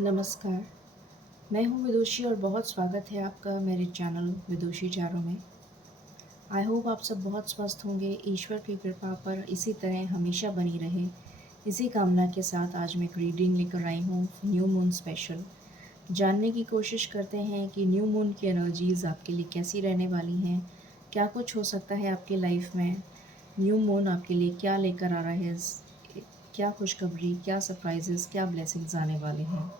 नमस्कार, मैं हूँ विदुषी और बहुत स्वागत है आपका मेरे चैनल विदुषी चारों में। आई होप आप सब बहुत स्वस्थ होंगे, ईश्वर की कृपा पर इसी तरह हमेशा बनी रहे। इसी कामना के साथ आज मैं एक रीडिंग लेकर आई हूँ न्यू मून स्पेशल। जानने की कोशिश करते हैं कि न्यू मून की एनर्जीज़ आपके लिए कैसी रहने वाली हैं, क्या कुछ हो सकता है आपकी लाइफ में, न्यू मून आपके लिए क्या लेकर आ रहा है, क्या खुशखबरी, क्या सरप्राइजेस, क्या ब्लेसिंग्स आने वाले हैं।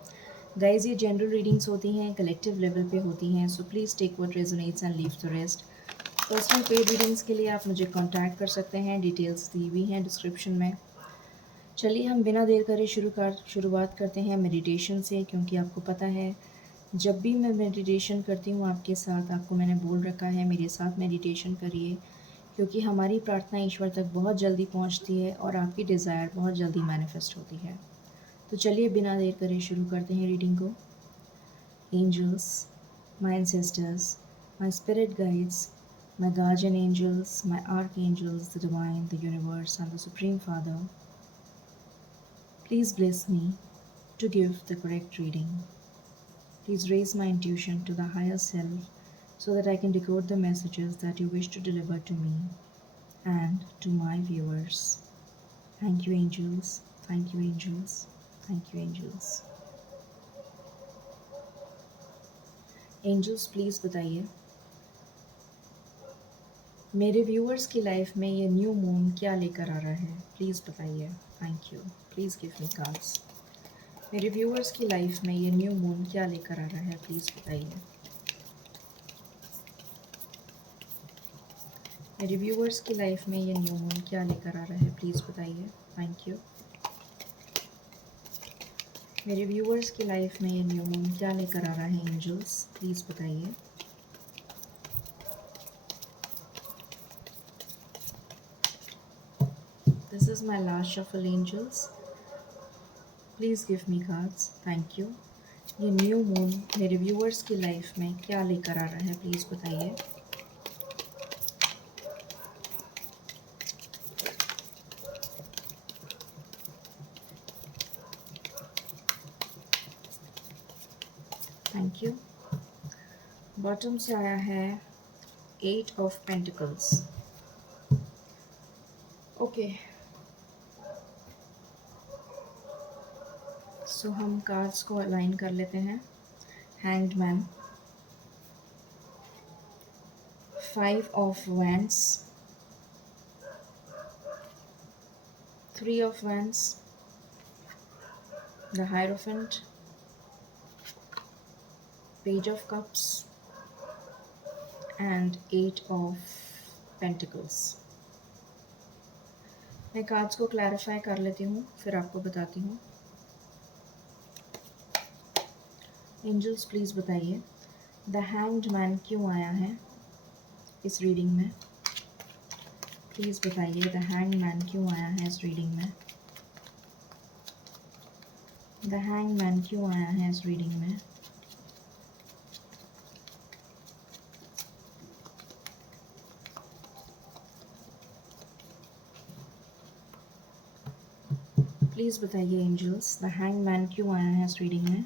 गाइज ये जनरल रीडिंग्स होती हैं, कलेक्टिव लेवल पे होती हैं, so please take what resonates and leave the rest. Personal paid readings के लिए आप मुझे कांटेक्ट कर सकते हैं, डिटेल्स दी हुई हैं डिस्क्रिप्शन में। चलिए हम बिना देर करे शुरुआत करते हैं मेडिटेशन से, क्योंकि आपको पता है जब भी मैं मेडिटेशन करती हूँ आपके साथ, आपको मैंने बोल रखा है मेरे साथ मेडिटेशन करिए, क्योंकि हमारी प्रार्थना ईश्वर तक बहुत जल्दी पहुँचती है और आपकी डिज़ायर बहुत जल्दी मैनिफेस्ट होती है। तो चलिए बिना देर करे शुरू करते हैं रीडिंग को। Angels, my ancestors, my spirit guides, my guardian angels, my archangels, the divine, the universe, and the Supreme Father, please bless me to give the correct reading. Please raise my intuition to the higher self so that I can decode the messages that you wish to deliver to me and to my viewers. Thank you, angels. Thank you, angels. Thank you, angels. Angels please बताइए मेरे viewers की life में ये new moon क्या लेकर आ रहा है। प्लीज़ बताइए। Thank you. Please give me cards. मेरे व्यूअर्स की लाइफ में ये न्यू मून क्या लेकर आ रहा है, प्लीज़ बताइए। मेरे व्यूअर्स की लाइफ में ये न्यू मून क्या लेकर आ रहा है, प्लीज़ बताइए। Thank you. मेरे व्यूअर्स की लाइफ में ये न्यू मून क्या लेकर आ रहा है, एंजल्स प्लीज़ बताइए। This is my last shuffle angels, please give me cards. Thank you. ये न्यू मून मेरे व्यूअर्स की लाइफ में क्या लेकर आ रहा है, प्लीज़ बताइए। Thank you. बॉटम से आया है 8 ऑफ पेंटिकल्स। ओके, सो हम कार्ड्स को अलाइन कर लेते हैं। Hanged man, 5 of wands, 3 of wands, the hierophant, page of cups and 8 of pentacles. मैं कार्ड्स को क्लैरिफाई कर लेती हूँ, फिर आपको बताती हूँ। एंजल्स प्लीज़ बताइए द हैंग्ड मैन क्यों आया है इस रीडिंग में। प्लीज़ बताइए द हैंग्ड मैन क्यों आया है इस रीडिंग में। द हैंग्ड मैन क्यों आया है इस रीडिंग में। प्लीज़ बताइए एंजल्स द हैंग्ड मैन क्यों आया है इस रीडिंग में।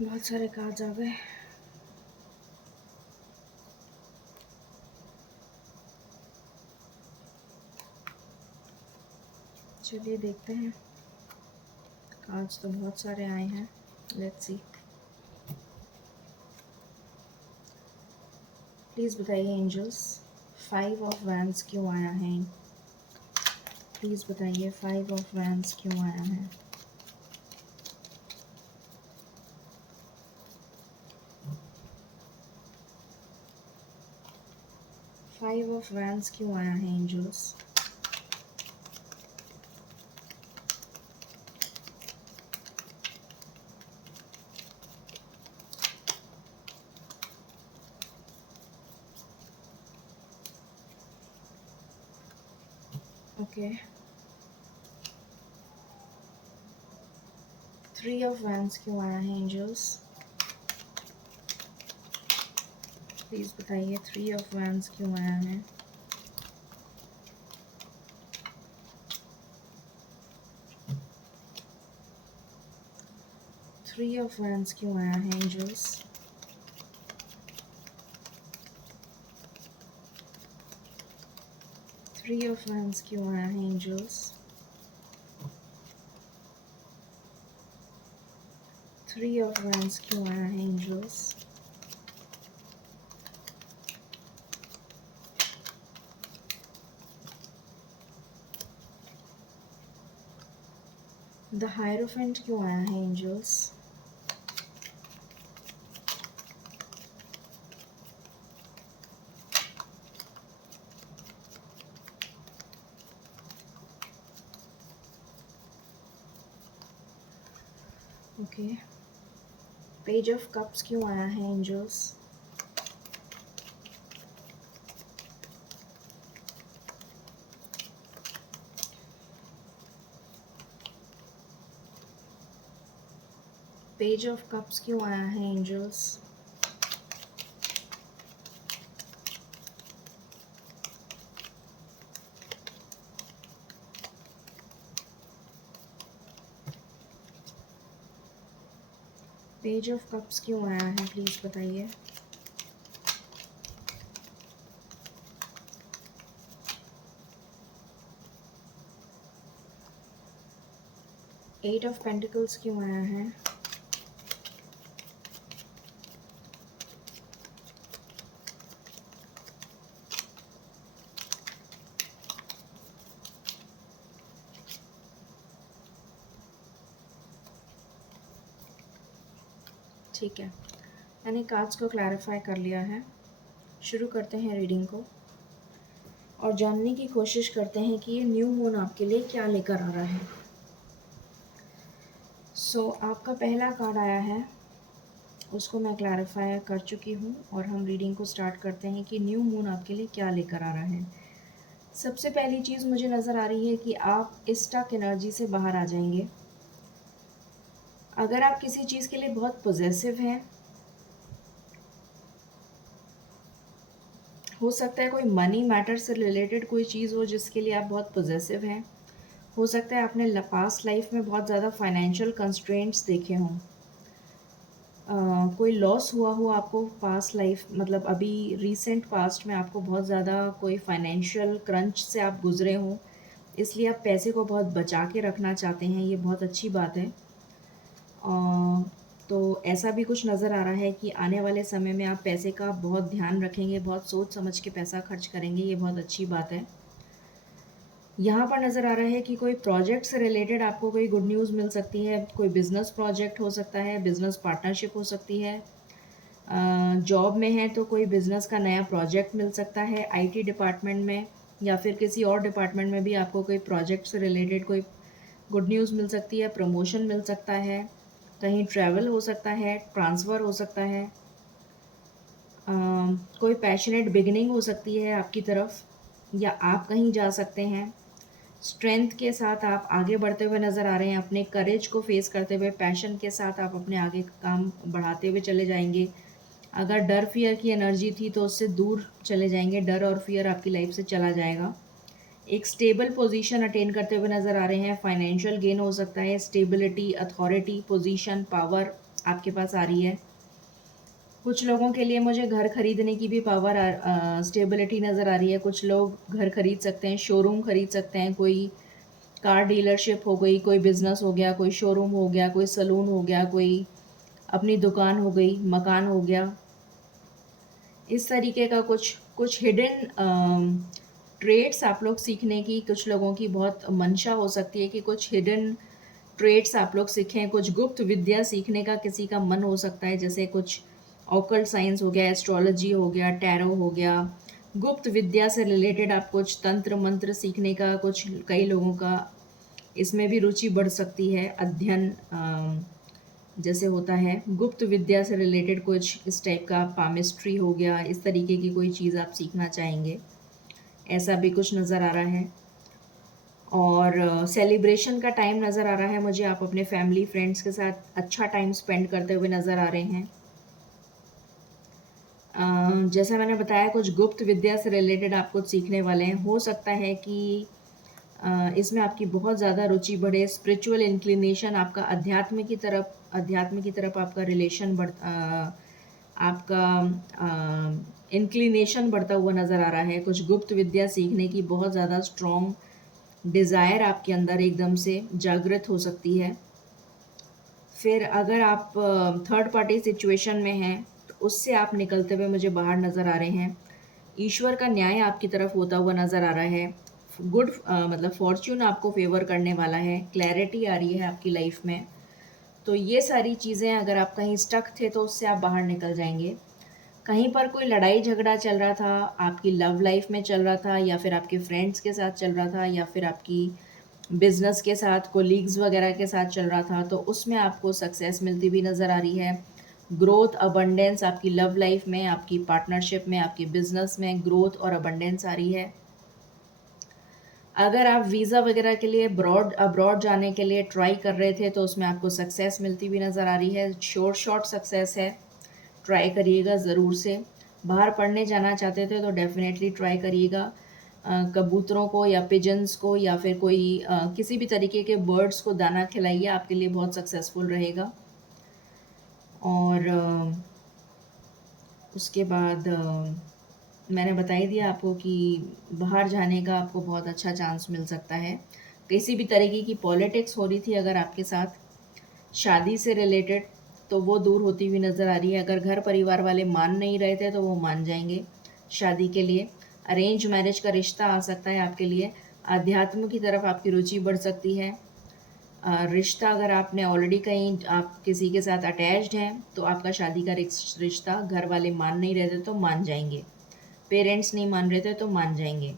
बहुत सारे कार्ड्स आ गए। चलिए देखते हैं। कार्ड्स तो बहुत सारे आए हैं, लेट्स सी। प्लीज़ बताइए एंजल्स 5 ऑफ वैंड्स क्यों आया है। प्लीज़ बताइए 5 ऑफ वैंड्स क्यों आया है। फाइव ऑफ वैंड्स क्यों आया है एंजल्स। ओके, 3 ऑफ वैंड्स क्यों आया है एंजल्स? प्लीज़ बताइए 3 ऑफ वैंड्स क्यों आया है? थ्री ऑफ वैंड्स क्यों आया है एंजल्स? थ्री ऑफ वैंड्स क्यों आया है एंजल्स? थ्री ऑफ वैंड्स क्यों आया है एंजल्स? द हायरोफेंट क्यों आया है angels? Okay, page of cups क्यों आया है एंजल्स? पेज ऑफ कप्स क्यों आया है एंजल्स? पेज ऑफ कप्स क्यों आया है, प्लीज़ बताइए। एट ऑफ पेंटिकल्स क्यों आया है? ठीक है, मैंने कार्ड्स को क्लैरिफाई कर लिया है। शुरू करते हैं रीडिंग को और जानने की कोशिश करते हैं कि ये न्यू मून आपके लिए क्या लेकर आ रहा है। आपका पहला कार्ड आया है, उसको मैं क्लैरिफाई कर चुकी हूँ और हम रीडिंग को स्टार्ट करते हैं कि न्यू मून आपके लिए क्या लेकर आ रहा है। सबसे पहली चीज़ मुझे नज़र आ रही है कि आप इस स्टक एनर्जी से बाहर आ जाएंगे। अगर आप किसी चीज़ के लिए बहुत पॉजेसिव हैं, हो सकता है कोई मनी मैटर से रिलेटेड कोई चीज़ हो जिसके लिए आप बहुत पॉजेसिव हैं। हो सकता है आपने पास्ट लाइफ में बहुत ज़्यादा फाइनेंशियल कंस्ट्रेंट्स देखे हों। कोई लॉस हुआ हो आपको पास्ट लाइफ, मतलब अभी रिसेंट पास्ट में आपको बहुत ज़्यादा कोई फाइनेंशियल क्रंच से आप गुजरे हों, इसलिए आप पैसे को बहुत बचा के रखना चाहते हैं। ये बहुत अच्छी बात है। तो ऐसा भी कुछ नज़र आ रहा है कि आने वाले समय में आप पैसे का बहुत ध्यान रखेंगे, बहुत सोच समझ के पैसा खर्च करेंगे। ये बहुत अच्छी बात है। यहाँ पर नज़र आ रहा है कि कोई प्रोजेक्ट से रिलेटेड आपको कोई गुड न्यूज़ मिल सकती है। कोई बिज़नेस प्रोजेक्ट हो सकता है, बिज़नेस पार्टनरशिप हो सकती है। जॉब में है तो कोई बिज़नेस का नया प्रोजेक्ट मिल सकता है। आईटी डिपार्टमेंट में या फिर किसी और डिपार्टमेंट में भी आपको कोई प्रोजेक्ट से रिलेटेड कोई गुड न्यूज़ मिल सकती है। प्रमोशन मिल सकता है, कहीं ट्रैवल हो सकता है, ट्रांसफ़र हो सकता है, कोई पैशनेट बिगिनिंग हो सकती है आपकी तरफ, या आप कहीं जा सकते हैं। स्ट्रेंथ के साथ आप आगे बढ़ते हुए नज़र आ रहे हैं, अपने करेज को फेस करते हुए, पैशन के साथ आप अपने आगे काम बढ़ाते हुए चले जाएंगे। अगर डर फियर की एनर्जी थी तो उससे दूर चले जाएंगे, डर और फियर आपकी लाइफ से चला जाएगा। एक स्टेबल पोजीशन अटेन करते हुए नज़र आ रहे हैं। फाइनेंशियल गेन हो सकता है, स्टेबिलिटी, अथॉरिटी, पोजीशन, पावर आपके पास आ रही है। कुछ लोगों के लिए मुझे घर खरीदने की भी पावर, स्टेबिलिटी नज़र आ रही है। कुछ लोग घर खरीद सकते हैं, शोरूम खरीद सकते हैं, कोई कार डीलरशिप हो गई, कोई बिज़नेस हो गया, कोई शोरूम हो गया, कोई सलून हो गया, कोई अपनी दुकान हो गई, मकान हो गया। इस तरीके का कुछ कुछ हिडन ट्रेड्स आप लोग सीखने की, कुछ लोगों की बहुत मंशा हो सकती है कि कुछ हिडन ट्रेड्स आप लोग सीखें। कुछ गुप्त विद्या सीखने का किसी का मन हो सकता है, जैसे कुछ ऑकल्ट साइंस हो गया, एस्ट्रोलॉजी हो गया, टैरो हो गया। गुप्त विद्या से रिलेटेड आप कुछ तंत्र मंत्र सीखने का, कुछ कई लोगों का इसमें भी रुचि बढ़ सकती है। अध्ययन जैसे होता है गुप्त विद्या से रिलेटेड कुछ इस टाइप का, पामिस्ट्री हो गया, इस तरीके की कोई चीज़ आप सीखना चाहेंगे, ऐसा भी कुछ नज़र आ रहा है। और सेलिब्रेशन का टाइम नज़र आ रहा है मुझे। आप अपने फैमिली फ्रेंड्स के साथ अच्छा टाइम स्पेंड करते हुए नज़र आ रहे हैं। जैसा मैंने बताया, कुछ गुप्त विद्या से रिलेटेड आप कुछ सीखने वाले हैं। हो सकता है कि इसमें आपकी बहुत ज़्यादा रुचि बढ़े, स्पिरिचुअल इंक्लिनेशन आपका अध्यात्म की तरफ आपका रिलेशन आपका इंक्लिनेशन बढ़ता हुआ नज़र आ रहा है। कुछ गुप्त विद्या सीखने की बहुत ज़्यादा स्ट्रॉन्ग डिज़ायर आपके अंदर एकदम से जागृत हो सकती है। फिर अगर आप थर्ड पार्टी सिचुएशन में हैं तो उससे आप निकलते हुए मुझे बाहर नज़र आ रहे हैं। ईश्वर का न्याय आपकी तरफ होता हुआ नज़र आ रहा है। मतलब फॉर्च्यून आपको फेवर करने वाला है। क्लैरिटी आ रही है आपकी लाइफ में। तो ये सारी चीज़ें, अगर आप कहीं स्टक थे तो उससे आप बाहर निकल जाएंगे। कहीं पर कोई लड़ाई झगड़ा चल रहा था, आपकी लव लाइफ में चल रहा था, या फिर आपके फ्रेंड्स के साथ चल रहा था, या फिर आपकी बिजनेस के साथ, कोलीग्स वगैरह के साथ चल रहा था, तो उसमें आपको सक्सेस मिलती भी नज़र आ रही है। ग्रोथ, अबंडेंस आपकी लव लाइफ में, आपकी पार्टनरशिप में, आपकी बिजनेस में ग्रोथ और अबंडेंस आ रही है। अगर आप वीज़ा वगैरह के लिए अब्रॉड जाने के लिए ट्राई कर रहे थे तो उसमें आपको सक्सेस मिलती भी नज़र आ रही है। शॉर्ट सक्सेस है, ट्राई करिएगा ज़रूर से। बाहर पढ़ने जाना चाहते थे तो डेफिनेटली ट्राई करिएगा। कबूतरों को या पिजन्स को या फिर कोई किसी भी तरीके के बर्ड्स को दाना खिलाइए, आपके लिए बहुत सक्सेसफुल रहेगा। और उसके बाद मैंने बता ही दिया आपको कि बाहर जाने का आपको बहुत अच्छा चांस मिल सकता है। किसी भी तरीके की पॉलिटिक्स हो रही थी अगर आपके साथ शादी से रिलेटेड, तो वो दूर होती हुई नज़र आ रही है। अगर घर परिवार वाले मान नहीं रहे थे तो वो मान जाएंगे शादी के लिए। अरेंज मैरिज का रिश्ता आ सकता है आपके लिए। अध्यात्म की तरफ आपकी रुचि बढ़ सकती है। रिश्ता, अगर आपने ऑलरेडी कहीं आप किसी के साथ अटैच्ड हैं तो आपका शादी का रिश्ता घर वाले मान नहीं रहे थे तो मान जाएंगे। पेरेंट्स नहीं मान रहे थे तो मान जाएंगे।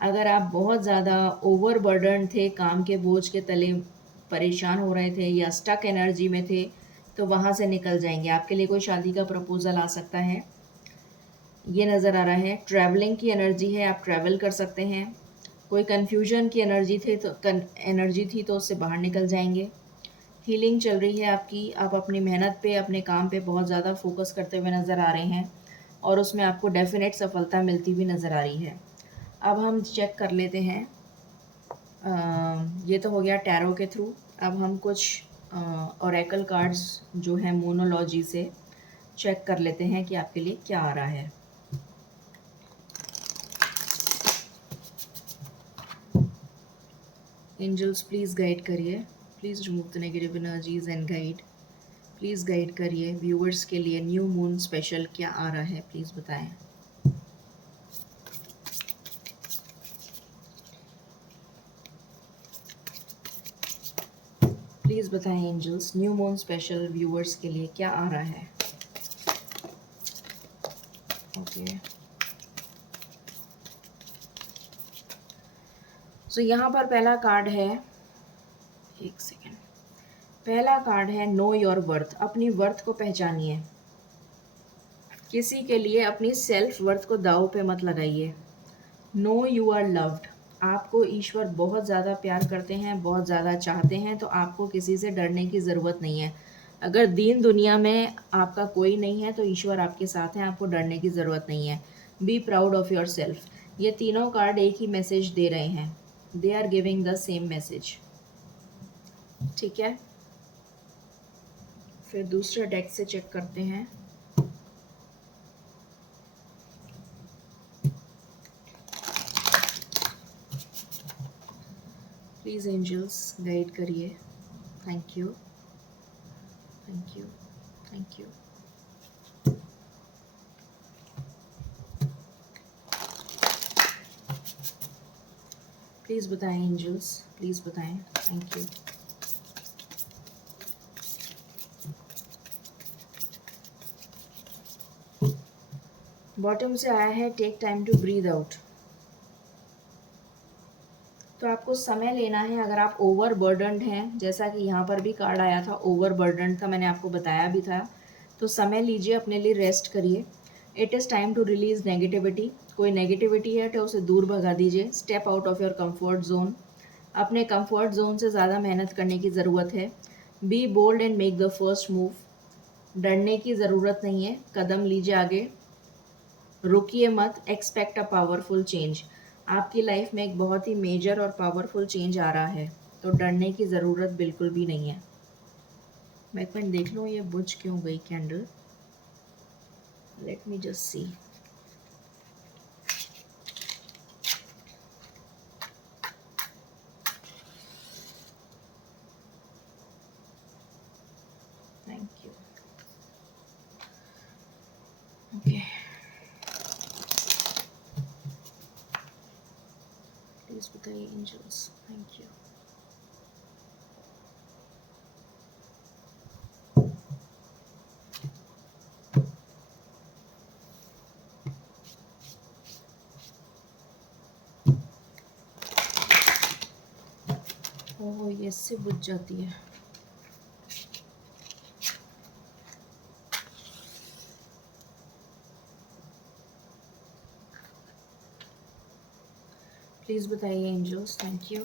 अगर आप बहुत ज़्यादा ओवरबर्डन थे, काम के बोझ के तले परेशान हो रहे थे या स्टक एनर्जी में थे, तो वहाँ से निकल जाएंगे। आपके लिए कोई शादी का प्रपोज़ल आ सकता है, ये नज़र आ रहा है। ट्रैवलिंग की एनर्जी है, आप ट्रैवल कर सकते हैं। कोई कन्फ्यूजन की एनर्जी थी तो उससे बाहर निकल जाएंगे। हीलिंग चल रही है आपकी। आप अपनी मेहनत पे, अपने काम पे बहुत ज़्यादा फोकस करते हुए नज़र आ रहे हैं और उसमें आपको डेफिनेट सफलता मिलती हुई नज़र आ रही है। अब हम चेक कर लेते हैं। ये तो हो गया टैरो के थ्रू। अब हम कुछ ओरेकल कार्ड्स जो है मोनोलॉजी से चेक कर लेते हैं कि आपके लिए क्या आ रहा है। एंजल्स प्लीज़ गाइड करिए, please remove the negative energies and guide. Please guide करिए व्यूअर्स के लिए न्यू मून स्पेशल क्या आ रहा है, प्लीज़ बताएं। प्लीज़ बताएं angels, new moon special viewers के लिए क्या आ रहा है। ओके, सो यहाँ पर पहला कार्ड है, एक सेकेंड, पहला कार्ड है नो योर वर्थ। अपनी वर्थ को पहचानिए। किसी के लिए अपनी सेल्फ वर्थ को दांव पे मत लगाइए। Know you are loved. आपको ईश्वर बहुत ज़्यादा प्यार करते हैं, बहुत ज़्यादा चाहते हैं, तो आपको किसी से डरने की ज़रूरत नहीं है। अगर दीन दुनिया में आपका कोई नहीं है तो ईश्वर आपके साथ हैं, आपको डरने की ज़रूरत नहीं है। Be proud of yourself. ये तीनों कार्ड एक ही मैसेज दे रहे हैं। They are giving the same message. ठीक है, फिर दूसरे डेक से चेक करते हैं। प्लीज़ एंजल्स गाइड करिए। Thank you, thank you, thank you. Please बताएं एंजल्स, प्लीज़ बताएं। Thank you. बॉटम से आया है take time to breathe out. तो आपको समय लेना है। अगर आप ओवर बर्डनड हैं, जैसा कि यहाँ पर भी कार्ड आया था, ओवर बर्डनड था, मैंने आपको बताया भी था, तो समय लीजिए, अपने लिए रेस्ट करिए। It is time to release negativity. कोई नेगेटिविटी है तो उसे दूर भगा दीजिए। Step out of your comfort zone. अपने कंफर्ट जोन से ज़्यादा मेहनत करने की ज़रूरत है। Be bold and make the first move. डरने की ज़रूरत नहीं है, कदम लीजिए आगे, रुकिए मत। Expect a powerful change. आपकी लाइफ में एक बहुत ही मेजर और पावरफुल चेंज आ रहा है, तो डरने की ज़रूरत बिल्कुल भी नहीं है। मैं एक मिनट देख लूँ ये बुझ क्यों गई candle. Let me just see. Thank you. Okay, please बताइए एंजल्स। Thank you. ओह, ये इससे बुझ जाती है। प्लीज बताइए angels. Thank you.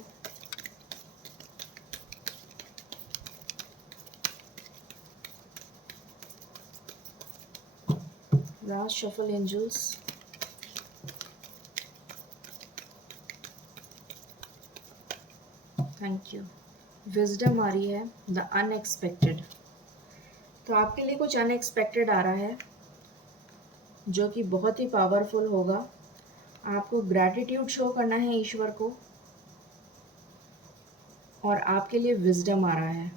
Last shuffle angels. Thank you. Wisdom आ रही है, द अनएक्सपेक्टेड। तो आपके लिए कुछ अनएक्सपेक्टेड आ रहा है जो कि बहुत ही पावरफुल होगा। आपको ग्रैटिट्यूड शो करना है ईश्वर को, और आपके लिए विजडम आ रहा है।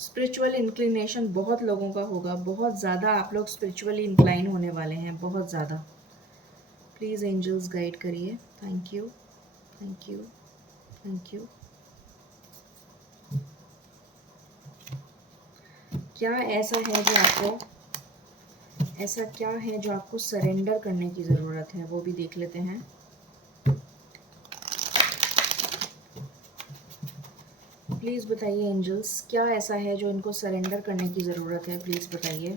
स्पिरिचुअल इंक्लिनेशन बहुत लोगों का होगा, बहुत ज़्यादा आप लोग स्पिरिचुअली इंक्लाइन होने वाले हैं, बहुत ज़्यादा। प्लीज़ एंजल्स गाइड करिए। Thank you, thank you, thank you. क्या ऐसा है जो आपको, ऐसा क्या है जो आपको सरेंडर करने की ज़रूरत है, वो भी देख लेते हैं। प्लीज़ बताइए एंजल्स, क्या ऐसा है जो इनको सरेंडर करने की ज़रूरत है, प्लीज़ बताइए।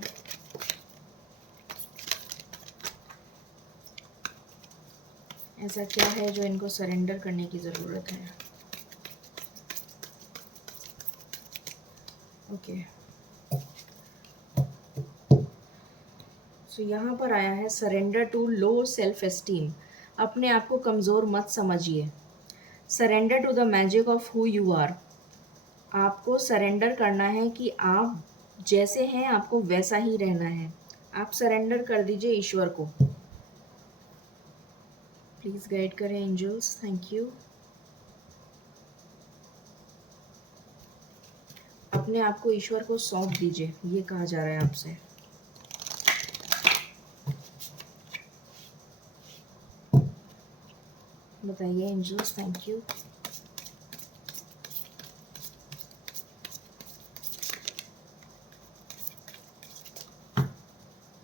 ऐसा क्या है जो इनको सरेंडर करने की ज़रूरत है। ओके, सो यहाँ पर आया है surrender to low self esteem. अपने आप को कमज़ोर मत समझिए। Surrender to the magic of who you are. आपको सरेंडर करना है कि आप जैसे हैं आपको वैसा ही रहना है। आप सरेंडर कर दीजिए ईश्वर को। प्लीज़ गाइड करें एंजल्स। Thank you. अपने आप को ईश्वर को सौंप दीजिए, ये कहा जा रहा है आपसे। बताइए angels. Thank you.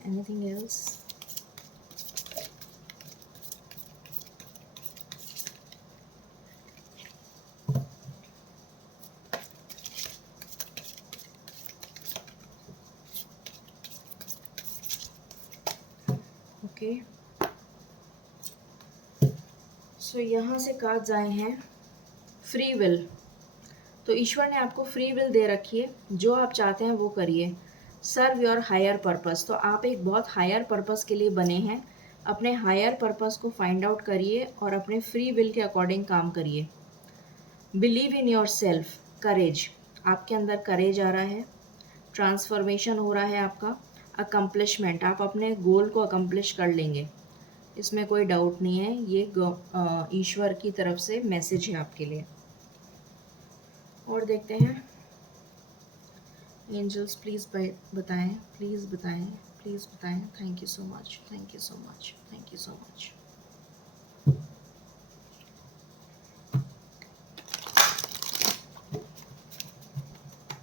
Anything else? Okay, so यहाँ से कार्ड्स आए हैं फ्री विल। तो ईश्वर ने आपको फ्री विल दे रखी है, जो आप चाहते हैं वो करिए। Serve your higher purpose. तो आप एक बहुत हायर पर्पस के लिए बने हैं। अपने हायर पर्पस को फाइंड आउट करिए और अपने फ्री विल के अकॉर्डिंग काम करिए। Believe in yourself. Courage, आपके अंदर करेज आ रहा है। ट्रांसफॉर्मेशन हो रहा है आपका। अकम्पलिशमेंट, आप अपने गोल को अकम्पलिश कर लेंगे, इसमें कोई डाउट नहीं है। ये ईश्वर की तरफ से मैसेज है आपके लिए। और देखते हैं एंजल्स, प्लीज़ बताएं, प्लीज़ बताएं, प्लीज़ बताएं। Thank you so much, thank you so much, thank you so much.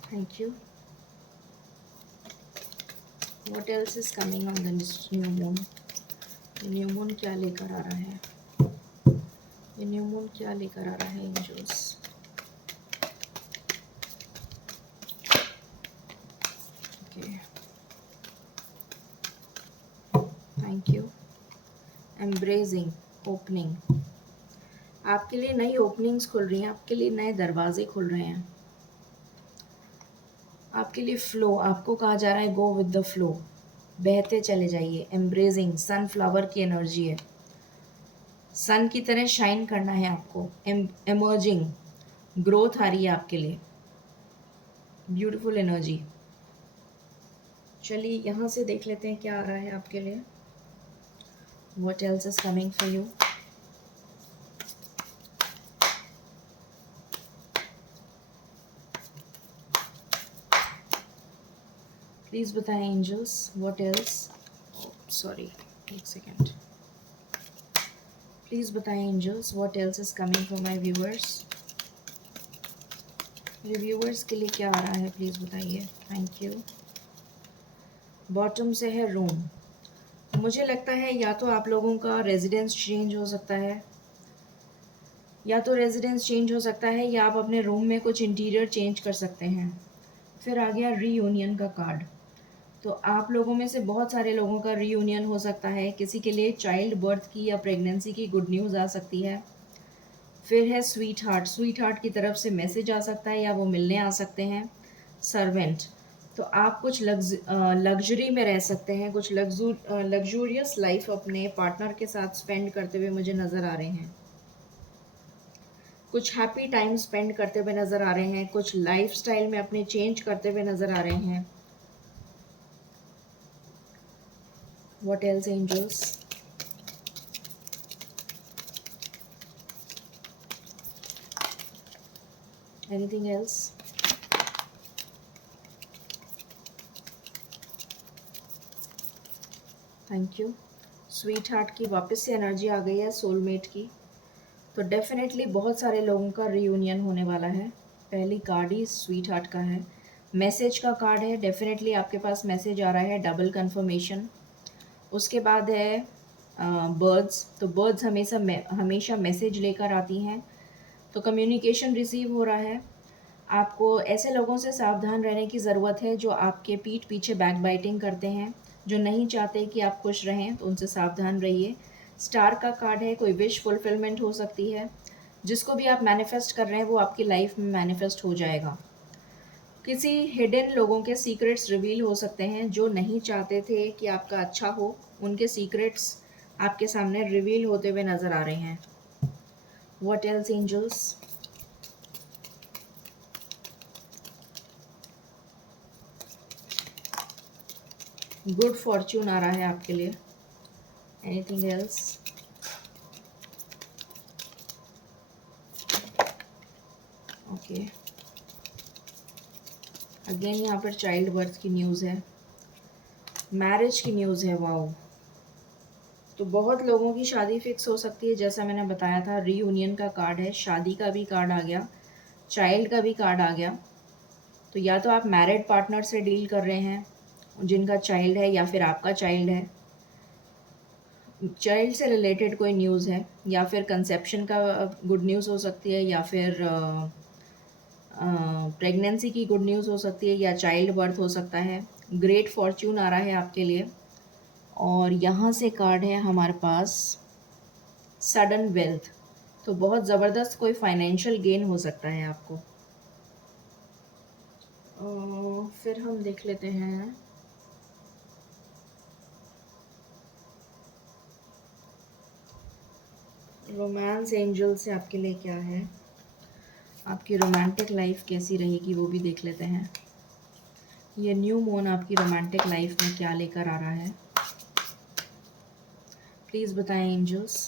Thank you. What else is coming on the new moon? ये न्यू मून क्या लेकर आ रहा है? ये न्यू मून क्या लेकर आ रहा है angels? Okay, thank you. Embracing opening, आपके लिए नई ओपनिंग्स खुल रही हैं, आपके लिए नए दरवाजे खुल रहे हैं, आपके लिए फ्लो, आपको कहा जा रहा है गो विद द फ्लो, बहते चले जाइए। एम्ब्रेजिंग, सनफ्लावर की एनर्जी है, सन की तरह शाइन करना है आपको। एमर्जिंग, ग्रोथ आ रही है आपके लिए, ब्यूटीफुल एनर्जी। चलिए यहाँ से देख लेते हैं क्या आ रहा है आपके लिए। What else is coming for you. Please बताएं एंजल्स, व्हाट एल्स। सॉरी, एक सेकेंड। प्लीज़ बताएं angels, what else is coming for my viewers. मेरे व्यूअर्स के लिए क्या आ रहा है प्लीज़ बताइए। Thank you. बॉटम से है रूम। मुझे लगता है या तो आप लोगों का रेजिडेंस चेंज हो सकता है, या तो रेजिडेंस चेंज हो सकता है, या आप अपने रूम में कुछ इंटीरियर चेंज कर सकते हैं। फिर आ गया रीयूनियन का कार्ड। तो आप लोगों में से बहुत सारे लोगों का रीयूनियन हो सकता है, किसी के लिए चाइल्ड बर्थ की या प्रेगनेंसी की गुड न्यूज़ आ सकती है। फिर है स्वीट हार्ट, स्वीट हार्ट की तरफ से मैसेज आ सकता है या वो मिलने आ सकते हैं। सर्वेंट, तो आप कुछ लग्जरी में रह सकते हैं, कुछ लग्जूरियस लाइफ अपने पार्टनर के साथ स्पेंड करते हुए मुझे नज़र आ रहे हैं। कुछ हैप्पी टाइम स्पेंड करते हुए नज़र आ रहे हैं, कुछ लाइफस्टाइल में अपने चेंज करते हुए नज़र आ रहे हैं। What else angels. Anything else. Thank you. Sweetheart की वापस से एनर्जी आ गई है, सोलमेट की। तो डेफिनेटली बहुत सारे लोगों का रीयूनियन होने वाला है। पहली कार्ड ही स्वीट हार्ट का है, मैसेज का कार्ड है। डेफिनेटली आपके पास मैसेज आ रहा है, डबल कंफर्मेशन। उसके बाद है बर्ड्स। तो बर्ड्स हमेशा मैसेज लेकर आती हैं, तो कम्युनिकेशन रिसीव हो रहा है। आपको ऐसे लोगों से सावधान रहने की ज़रूरत है जो आपके पीठ पीछे बैक बाइटिंग करते हैं, जो नहीं चाहते कि आप खुश रहें, तो उनसे सावधान रहिए। स्टार का कार्ड है, कोई विश फुलफिलमेंट हो सकती है। जिसको भी आप मैनिफेस्ट कर रहे हैं वो आपकी लाइफ में मैनिफेस्ट हो जाएगा। किसी हिडन लोगों के सीक्रेट्स रिवील हो सकते हैं, जो नहीं चाहते थे कि आपका अच्छा हो, उनके सीक्रेट्स आपके सामने रिवील होते हुए नज़र आ रहे हैं। What else angels. Good fortune आ रहा है आपके लिए। Anything else. ओके, अगेन यहाँ पर चाइल्ड बर्थ की न्यूज़ है, मैरिज की न्यूज़ है। वाओ, तो बहुत लोगों की शादी फिक्स हो सकती है। जैसा मैंने बताया था, रीयूनियन का कार्ड है, शादी का भी कार्ड आ गया, चाइल्ड का भी कार्ड आ गया। तो या तो आप मैरिड पार्टनर से डील कर रहे हैं जिनका चाइल्ड है, या फिर आपका चाइल्ड है, चाइल्ड से रिलेटेड कोई न्यूज़ है, या फिर कंसेप्शन का गुड न्यूज़ हो सकती है, या फिर प्रेगनेंसी की गुड न्यूज़ हो सकती है, या चाइल्ड बर्थ हो सकता है। ग्रेट फॉर्च्यून आ रहा है आपके लिए। और यहाँ से कार्ड है हमारे पास सडन वेल्थ। तो बहुत ज़बरदस्त कोई फाइनेंशियल गेन हो सकता है आपको। फिर हम देख लेते हैं रोमांस एंजल से आपके लिए क्या है, आपकी रोमांटिक लाइफ कैसी रहेगी वो भी देख लेते हैं। ये न्यू मून आपकी रोमांटिक लाइफ में क्या लेकर आ रहा है, प्लीज़ बताएं एंजल्स।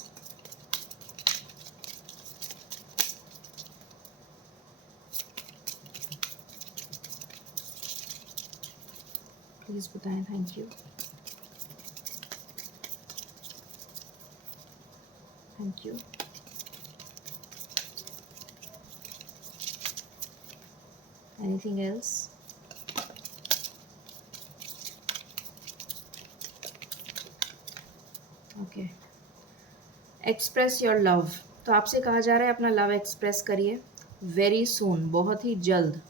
प्लीज़ बताएं। Thank you, thank you. Anything else. Okay, express your love. तो आपसे कहा जा रहा है अपना लव एक्सप्रेस करिए वेरी सून, बहुत ही जल्द।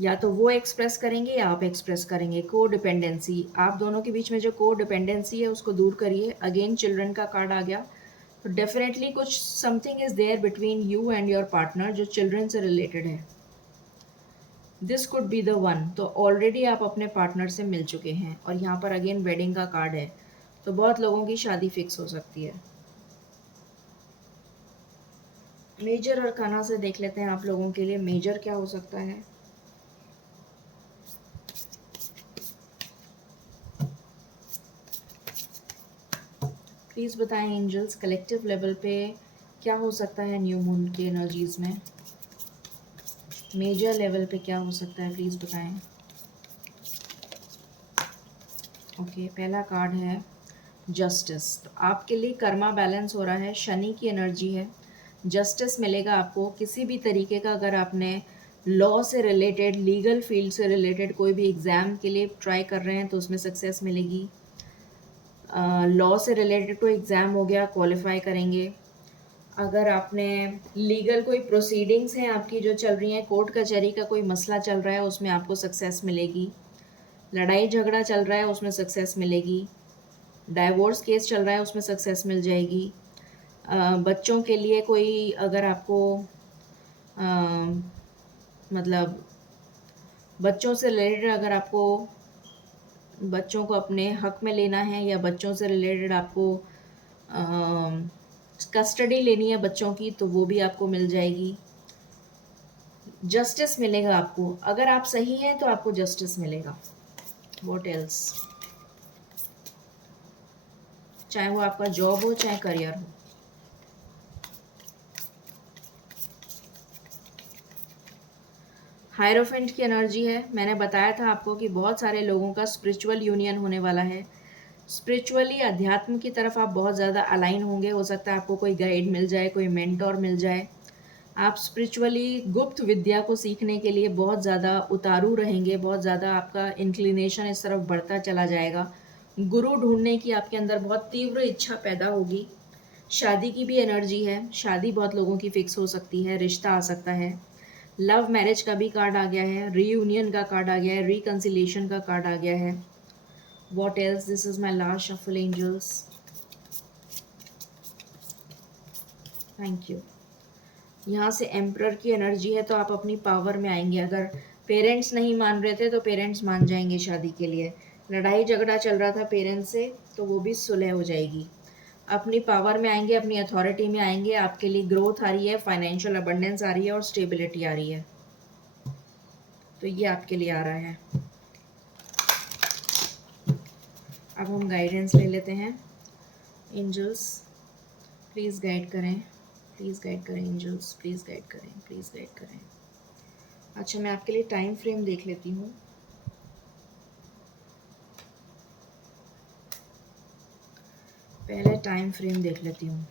या तो वो एक्सप्रेस करेंगे या आप एक्सप्रेस करेंगे। को डिपेंडेंसी, आप दोनों के बीच में जो को डिपेंडेंसी है उसको दूर करिए। अगेन चिल्ड्रन का कार्ड आ गया, तो डेफिनेटली कुछ something is there between you and your partner जो चिल्ड्रन से रिलेटेड है। This could be the one. तो ऑलरेडी आप अपने पार्टनर से मिल चुके हैं, और यहाँ पर अगेन वेडिंग का कार्ड है, तो बहुत लोगों की शादी फिक्स हो सकती है। मेजर अरकाना से देख लेते हैं आप लोगों के लिए मेजर क्या हो सकता है। प्लीज़ बताएं एंजल्स, कलेक्टिव लेवल पे क्या हो सकता है न्यू मून की एनर्जीज में। मेजर लेवल पे क्या हो सकता है, प्लीज़ बताएं। ओके, पहला कार्ड है जस्टिस। तो आपके लिए कर्मा बैलेंस हो रहा है, शनि की एनर्जी है, जस्टिस मिलेगा आपको किसी भी तरीके का। अगर आपने लॉ से रिलेटेड, लीगल फील्ड से रिलेटेड कोई भी एग्ज़ाम के लिए ट्राई कर रहे हैं तो उसमें सक्सेस मिलेगी। लॉ से रिलेटेड कोई एग्ज़ाम हो गया, क्वालिफाई करेंगे। अगर आपने लीगल कोई प्रोसीडिंग्स हैं आपकी जो चल रही हैं, कोर्ट कचहरी का कोई मसला चल रहा है, उसमें आपको सक्सेस मिलेगी। लड़ाई झगड़ा चल रहा है, उसमें सक्सेस मिलेगी। डाइवोर्स केस चल रहा है, उसमें सक्सेस मिल जाएगी। बच्चों के लिए कोई, अगर आपको मतलब बच्चों से रिलेटेड, अगर आपको बच्चों को अपने हक में लेना है, या बच्चों से रिलेटेड आपको कस्टडी लेनी है बच्चों की, तो वो भी आपको मिल जाएगी। जस्टिस मिलेगा आपको, अगर आप सही हैं तो आपको जस्टिस मिलेगा। व्हाट एल्स, चाहे वो आपका जॉब हो चाहे करियर हो। हायरोफेंट की एनर्जी है। मैंने बताया था आपको कि बहुत सारे लोगों का स्पिरिचुअल यूनियन होने वाला है। स्पिरिचुअली, अध्यात्म की तरफ आप बहुत ज़्यादा अलाइन होंगे। हो सकता है आपको कोई गाइड मिल जाए, कोई मेंटोर मिल जाए। आप स्पिरिचुअली गुप्त विद्या को सीखने के लिए बहुत ज़्यादा उतारू रहेंगे, बहुत ज़्यादा आपका इंक्लिनेशन इस तरफ बढ़ता चला जाएगा। गुरु ढूंढने की आपके अंदर बहुत तीव्र इच्छा पैदा होगी। शादी की भी एनर्जी है, शादी बहुत लोगों की फिक्स हो सकती है, रिश्ता आ सकता है। लव मैरिज का भी कार्ड आ गया है, रीयूनियन का कार्ड आ गया है, रिकन्सिलिएशन का कार्ड आ गया है। What else, this is my last shuffle angels. Thank you. यहाँ से एम्परर की एनर्जी है, तो आप अपनी पावर में आएंगे। अगर पेरेंट्स नहीं मान रहे थे तो पेरेंट्स मान जाएंगे शादी के लिए। लड़ाई झगड़ा चल रहा था पेरेंट्स से, तो वो भी सुलह हो जाएगी। अपनी पावर में आएंगे, अपनी अथॉरिटी में आएंगे। आपके लिए ग्रोथ आ रही है, फाइनेंशियल अबंडेंस आ रही है, और स्टेबिलिटी आ रही है। तो ये आपके लिए आ रहा है। अब हम गाइडेंस ले लेते हैं। एंजल्स प्लीज़ गाइड करें, प्लीज़ गाइड करें एंजल्स, प्लीज़ गाइड करें, प्लीज़ गाइड करें। अच्छा, मैं आपके लिए टाइम फ्रेम देख लेती हूँ। पहले टाइम फ्रेम देख लेती हूँ।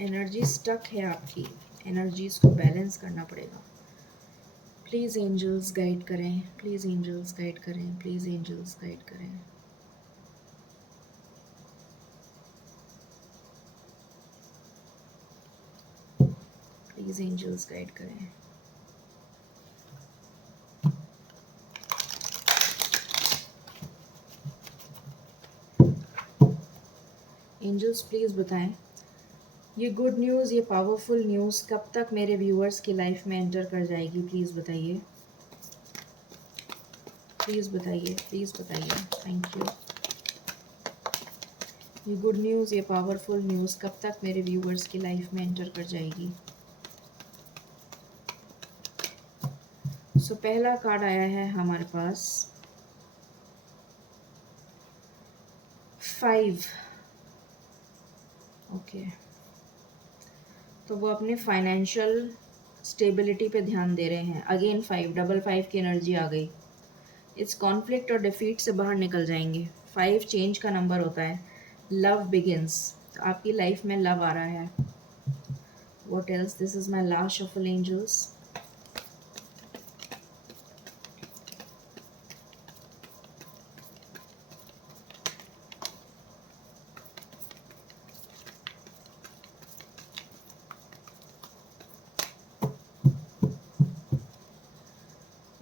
एनर्जी स्टक है आपकी, एनर्जीज को बैलेंस करना पड़ेगा। प्लीज़ एंजल्स गाइड करें, प्लीज़ एंजल्स गाइड करें, प्लीज़ एंजल्स गाइड करें। प्लीज़ एंजल्स गाइड करें। एंजल्स प्लीज़ बताएं, ये गुड न्यूज़, ये पावरफुल न्यूज़ कब तक मेरे व्यूअर्स की लाइफ में एंटर कर जाएगी, प्लीज़ बताइए, प्लीज़ बताइए, प्लीज़ बताइए। Thank you. ये गुड न्यूज़, ये पावरफुल न्यूज़ कब तक मेरे व्यूअर्स की लाइफ में एंटर कर जाएगी। सो पहला कार्ड आया है हमारे पास 5। ओके, तो वो अपने फाइनेंशियल स्टेबिलिटी पे ध्यान दे रहे हैं। अगेन 5, डबल 5 की एनर्जी आ गई। इस कॉन्फ्लिक्ट और डिफीट से बाहर निकल जाएंगे। 5 चेंज का नंबर होता है। लव बिगिंस, तो आपकी लाइफ में लव आ रहा है। What else, this is my last shuffle angels.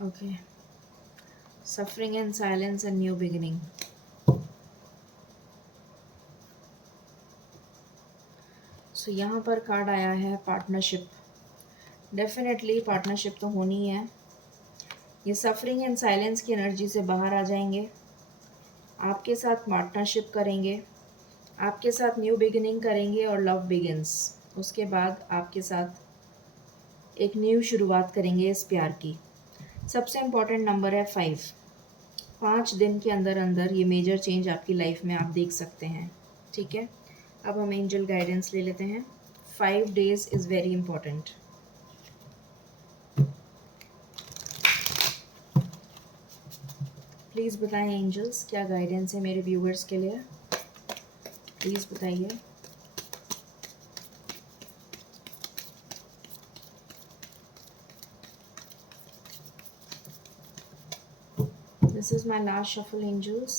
Okay, suffering and silence and new beginning. So यहाँ पर कार्ड आया है पार्टनरशिप। डेफिनेटली पार्टनरशिप तो होनी है। ये सफरिंग एंड साइलेंस की एनर्जी से बाहर आ जाएंगे, आपके साथ पार्टनरशिप करेंगे, आपके साथ न्यू बिगिनिंग करेंगे और लव बिगिंस। उसके बाद आपके साथ एक न्यू शुरुआत करेंगे इस प्यार की। सबसे इम्पॉर्टेंट नंबर है 5। 5 दिन के अंदर अंदर ये मेजर चेंज आपकी लाइफ में आप देख सकते हैं। ठीक है, अब हम एंजल गाइडेंस ले लेते हैं। 5 days is very important. Please बताएं एंजल्स, क्या गाइडेंस है मेरे व्यूवर्स के लिए, प्लीज़ बताइए। This is my last shuffle, angels.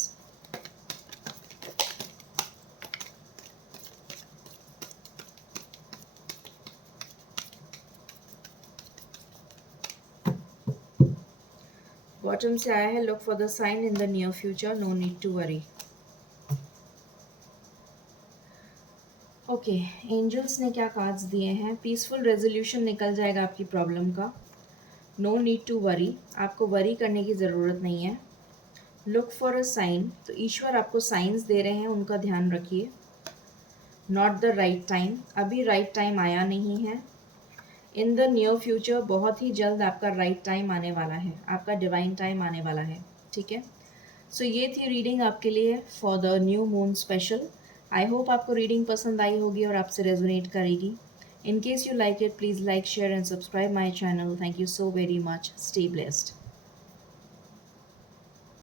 Bottom से आया है, look for the sign in the near future, no need to worry. Okay, angels ने क्या कार्ड्स दिए हैं। पीसफुल रेजोल्यूशन निकल जाएगा आपकी प्रॉब्लम का। नो नीड टू वरी, आपको वरी करने की ज़रूरत नहीं है। लुक फॉर अ साइन, तो ईश्वर आपको साइंस दे रहे हैं, उनका ध्यान रखिए। नॉट द राइट टाइम, अभी राइट टाइम आया नहीं है। इन द नियर फ्यूचर, बहुत ही जल्द आपका राइट टाइम आने वाला है, आपका डिवाइन टाइम आने वाला है। ठीक है, सो ये थी रीडिंग आपके लिए for the new moon special. I hope आपको रीडिंग पसंद आई होगी और आपसे रेजोनेट करेगी। In case you like it, please like, share and subscribe my channel. Thank you so very much. Stay blessed.